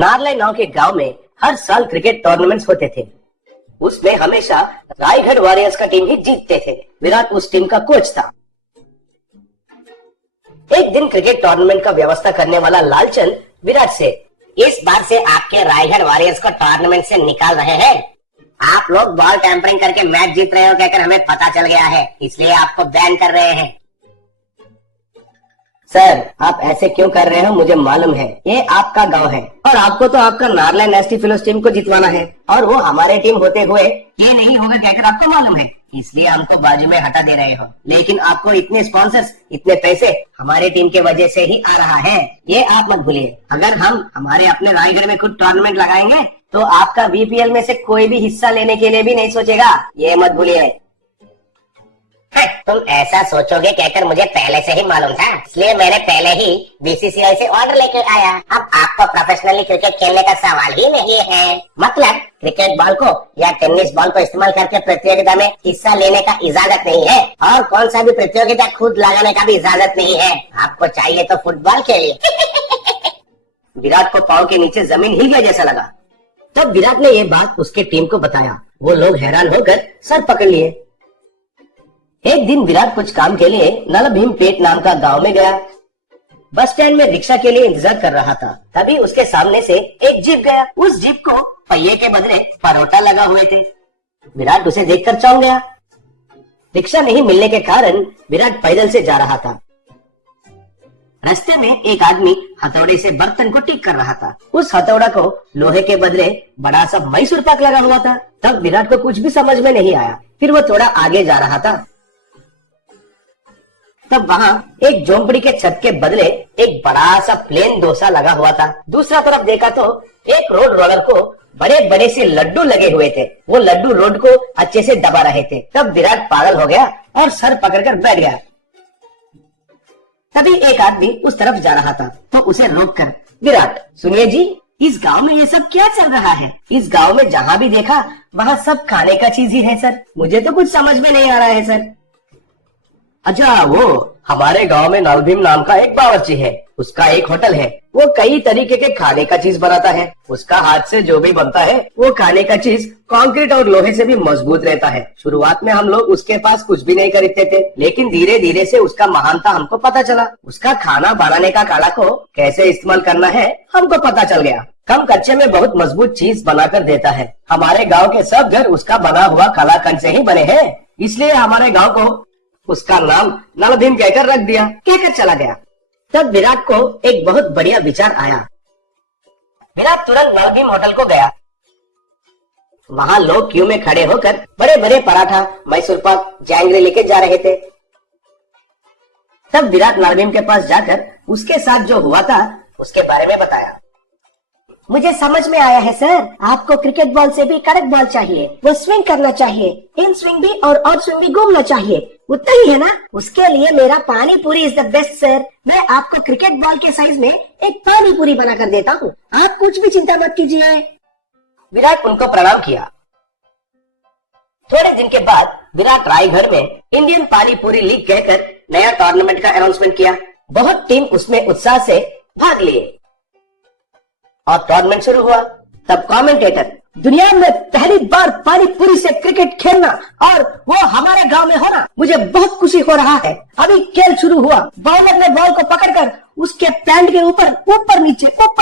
नारले नाव के गांव में हर साल क्रिकेट टूर्नामेंट्स होते थे। उसमें हमेशा रायगढ़ वॉरियर्स का टीम ही जीतते थे। विराट उस टीम का कोच था। एक दिन क्रिकेट टूर्नामेंट का व्यवस्था करने वाला लालचंद विराट से, इस बार से आपके रायगढ़ वॉरियर्स को टूर्नामेंट से निकाल रहे हैं। आप लोग बॉल टैंपरिंग करके मैच जीत रहे हो कहकर हमें पता चल गया है, इसलिए आपको बैन कर रहे हैं। सर आप ऐसे क्यों कर रहे हो? मुझे मालूम है ये आपका गांव है और आपको तो आपका नारले नेस्टी फिलोस टीम को जितवाना है और वो हमारे टीम होते हुए ये नहीं होगा कहकर आपको मालूम है, इसलिए हमको बाजू में हटा दे रहे हो। लेकिन आपको इतने स्पॉन्सर्स, इतने पैसे हमारे टीम के वजह से ही आ रहा है, ये आप मत भूलिए। अगर हम हमारे अपने रायगढ़ में खुद टूर्नामेंट लगाएंगे तो आपका बीपीएल में से कोई भी हिस्सा लेने के लिए भी नहीं सोचेगा, ये मत भूलिए। तुम ऐसा सोचोगे कहकर मुझे पहले से ही मालूम था, इसलिए मैंने पहले ही बीसीसीआई से ऑर्डर लेके आया। अब आपको प्रोफेशनली क्रिकेट खेलने का सवाल ही नहीं है। मतलब क्रिकेट बॉल को या टेनिस बॉल को इस्तेमाल करके प्रतियोगिता में हिस्सा लेने का इजाजत नहीं है और कौन सा भी प्रतियोगिता खुद लगाने का भी इजाजत नहीं है। आपको चाहिए तो फुटबॉल खेलिए। विराट को पाँव के नीचे जमीन हिल गया जैसा लगा। तब विराट ने ये बात उसके टीम को बताया। वो लोग हैरान होकर सर पकड़ लिए। एक दिन विराट कुछ काम के लिए नलभीमपेट नाम का गांव में गया। बस स्टैंड में रिक्शा के लिए इंतजार कर रहा था। तभी उसके सामने से एक जीप गया। उस जीप को पहिए के बदले परोटा लगा हुए थे। विराट उसे देखकर चौंक गया। रिक्शा नहीं मिलने के कारण विराट पैदल से जा रहा था। रास्ते में एक आदमी हथौड़े से बर्तन को ठीक कर रहा था। उस हथौड़ा को लोहे के बदले बड़ा सा मैसूर पाक लगा हुआ था। तब विराट को कुछ भी समझ में नहीं आया। फिर वो थोड़ा आगे जा रहा था। तब वहाँ एक झोंपड़ी के छत के बदले एक बड़ा सा प्लेन डोसा लगा हुआ था। दूसरा तरफ देखा तो एक रोड रोलर को बड़े बड़े से लड्डू लगे हुए थे। वो लड्डू रोड को अच्छे से दबा रहे थे। तब विराट पागल हो गया और सर पकड़कर बैठ गया। तभी एक आदमी उस तरफ जा रहा था तो उसे रोककर, विराट सुनिए जी, इस गांव में ये सब क्या चल रहा है? इस गांव में जहाँ भी देखा वहाँ सब खाने का चीज ही है सर। मुझे तो कुछ समझ में नहीं आ रहा है सर। अच्छा, वो हमारे गांव में नलभीम नाम का एक बावर्ची है। उसका एक होटल है। वो कई तरीके के खाने का चीज बनाता है। उसका हाथ से जो भी बनता है वो खाने का चीज कंक्रीट और लोहे से भी मजबूत रहता है। शुरुआत में हम लोग उसके पास कुछ भी नहीं खरीदते थे, लेकिन धीरे धीरे से उसका महानता हमको पता चला। उसका खाना बनाने का कला को कैसे इस्तेमाल करना है हमको पता चल गया। कम कच्चे में बहुत मजबूत चीज बनाकर देता है। हमारे गाँव के सब घर उसका बना हुआ कलाकंद से ही बने हैं, इसलिए हमारे गाँव को उसका नाम नलभीम कहकर रख दिया। कहकर चला गया। तब विराट को एक बहुत बढ़िया विचार आया। विराट तुरंत नलभीम होटल को गया। वहाँ लोग क्यू में खड़े होकर बड़े बड़े पराठा, मैसूर पाक, जैंगरी लेके जा रहे थे। तब विराट नलभीम के पास जाकर उसके साथ जो हुआ था उसके बारे में बताया। मुझे समझ में आया है सर, आपको क्रिकेट बॉल से भी कड़क बॉल चाहिए। वो स्विंग करना चाहिए, इन स्विंग भी और आउट स्विंग भी घूमना चाहिए, उतना ही है ना? उसके लिए मेरा पानी पूरी इज द बेस्ट सर। मैं आपको क्रिकेट बॉल के साइज में एक पानी पूरी बना कर देता हूँ, आप कुछ भी चिंता मत कीजिए। विराट उनको प्रणाम किया। थोड़े दिन के बाद विराट रायगढ़ में इंडियन पानी पूरी लीग कहकर नया टूर्नामेंट का अनाउंसमेंट किया। बहुत टीम उसमें उत्साह से भाग लिए और टूर्नामेंट शुरू हुआ। तब कमेंटेटर, दुनिया में पहली बार पानी पूरी से क्रिकेट खेलना और वो हमारे गांव में होना, मुझे बहुत खुशी हो रहा है। अभी खेल शुरू हुआ। बॉलर ने बॉल को पकड़कर उसके पैंट के ऊपर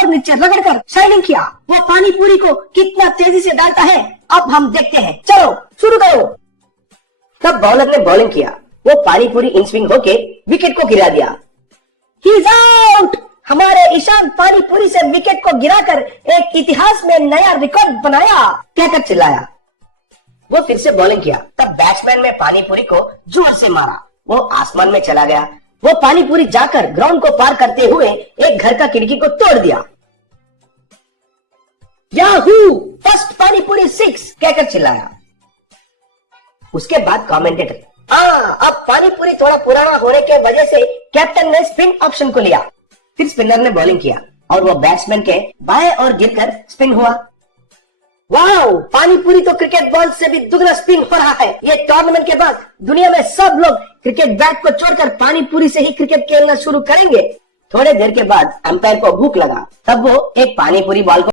नीचे रगड़कर शाइनिंग किया। वो पानी पूरी को कितना तेजी से डालता है अब हम देखते हैं। चलो शुरू करो। तब बॉलर ने बॉलिंग किया। वो पानी पूरी इन स्विंग होके विकेट को गिरा दिया। He is out. हमारे ईशान पानी पूरी से विकेट को गिराकर एक इतिहास में नया रिकॉर्ड बनाया, कहकर चिल्लाया। वो फिर से बॉलिंग किया। तब बैट्समैन ने पानी पूरी को जोर से मारा। वो आसमान में चला गया। वो पानी पूरी जाकर ग्राउंड को पार करते हुए एक घर का खिड़की को तोड़ दिया। याहू, फर्स्ट पानी पूरी 6, कहकर चिल्लाया। उसके बाद कमेंटेटर, अब पानी पूरी थोड़ा पुराना होने के वजह से कैप्टन ने स्पिन ऑप्शन को लिया। फिर स्पिनर ने बॉलिंग किया और वो बैट्समैन के बाएं और गिरकर स्पिन हुआ। वाओ, पानी पूरी तो क्रिकेट बॉल से भी दुगना स्पिन हो रहा है। ये टूर्नामेंट के बाद दुनिया में सब लोग क्रिकेट बैट को छोड़कर पानी पूरी से ही क्रिकेट खेलना शुरू करेंगे। थोड़े देर के बाद अंपायर को भूख लगा। तब वो एक पानी पूरी बॉल को